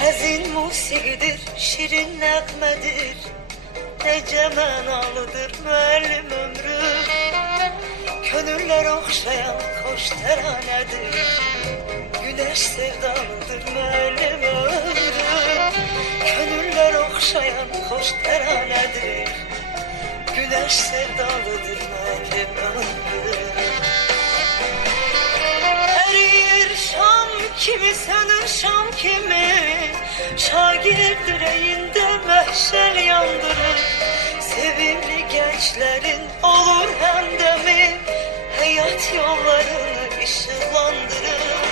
Hazin musikidir, şirin nəğmədir, necə mənalıdır müəllim ömrü. Könüller oxşayan xoş təranədir, güneş sevdalıdır müəllim ömrü. Könüller oxşayan xoş təranədir, güneş sevdalıdır müəllim ömrü. Eriyir şam kimi, sönür şam kimi, şagird yüreğinde məhşər yandırır. Sevimli gençlerin olur həmdəmi, hayat yollarını ışıklandırır.